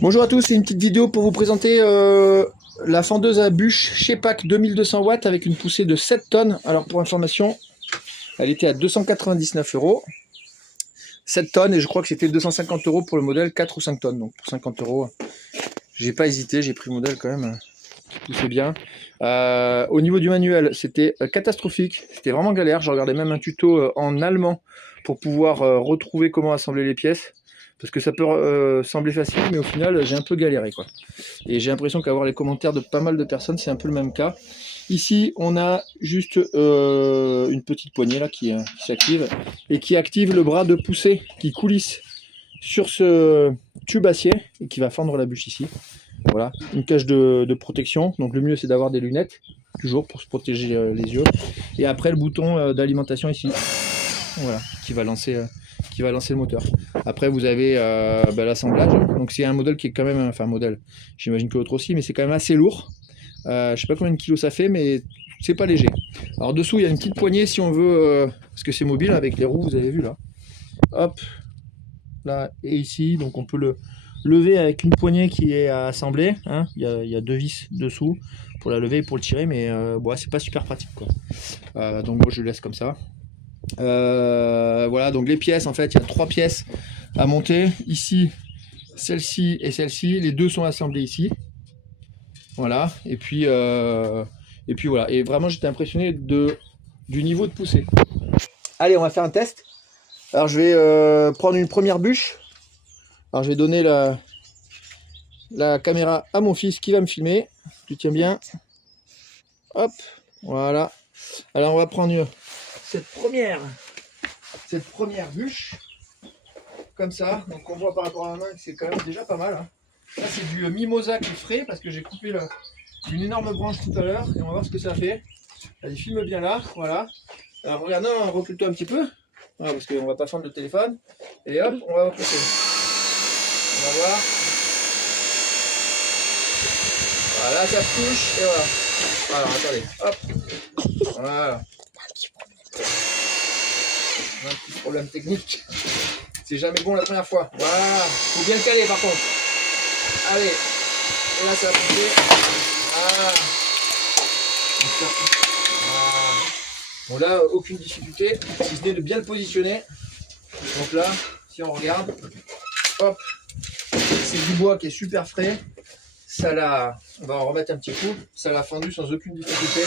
Bonjour à tous, c'est une petite vidéo pour vous présenter la fendeuse à bûche Shepak 2200 watts avec une poussée de 7 tonnes. Alors pour information, elle était à 299 €. 7 tonnes et je crois que c'était 250 € pour le modèle 4 ou 5 tonnes. Donc pour 50 €, j'ai pas hésité, j'ai pris le modèle quand même qui poussait bien. Au niveau du manuel, c'était catastrophique, c'était vraiment galère. J'ai regardé même un tuto en allemand pour pouvoir retrouver comment assembler les pièces. Parce que ça peut sembler facile, mais au final, j'ai un peu galéré, quoi. Et j'ai l'impression qu'avoir les commentaires de pas mal de personnes, c'est un peu le même cas. Ici, on a juste une petite poignée là qui s'active et qui active le bras de poussée qui coulisse sur ce tube acier et qui va fendre la bûche ici. Voilà, une cage de protection. Donc le mieux, c'est d'avoir des lunettes, toujours pour se protéger les yeux. Et après, le bouton d'alimentation ici. Voilà, qui va lancer le moteur. Après vous avez l'assemblage, donc c'est un modèle qui est quand même, enfin modèle, j'imagine que l'autre aussi, mais c'est quand même assez lourd. Je sais pas combien de kilos ça fait, mais c'est pas léger. Alors dessous il y a une petite poignée si on veut, parce que c'est mobile avec les roues, vous avez vu là. Hop, là et ici, donc on peut le lever avec une poignée qui est à assembler, hein. Il y a deux vis dessous pour la lever et pour le tirer, mais bon, c'est pas super pratique quoi. Donc moi je le laisse comme ça. Voilà, donc les pièces, en fait il y a 3 pièces à monter ici, celle-ci et celle-ci, les deux sont assemblées ici, voilà, et puis voilà, et vraiment j'étais impressionné du niveau de poussée. Allez, on va faire un test. Alors je vais prendre une première bûche. Alors je vais donner la caméra à mon fils qui va me filmer. Tu tiens bien, hop, voilà. Alors on va prendre cette première bûche comme ça, donc on voit par rapport à la main que c'est quand même déjà pas mal, hein. Là c'est du mimosa qui est frais parce que j'ai coupé une énorme branche tout à l'heure et on va voir ce que ça fait. Allez, filme bien là, voilà. Alors regarde, non, recule-toi un petit peu, voilà, parce qu'on va pas fendre le téléphone, et hop, on va pousser. On va voir. Voilà, ça touche, et voilà. Alors attendez, hop, voilà. On a un petit problème technique. C'est jamais bon la première fois. Voilà. Faut bien le caler par contre. Allez. Et là ça va pousser. Voilà. Voilà. Bon là, aucune difficulté. Si ce n'est de bien le positionner. Donc là, si on regarde. Hop. C'est du bois qui est super frais. Ça l'a. On va en remettre un petit coup. Ça l'a fendu sans aucune difficulté.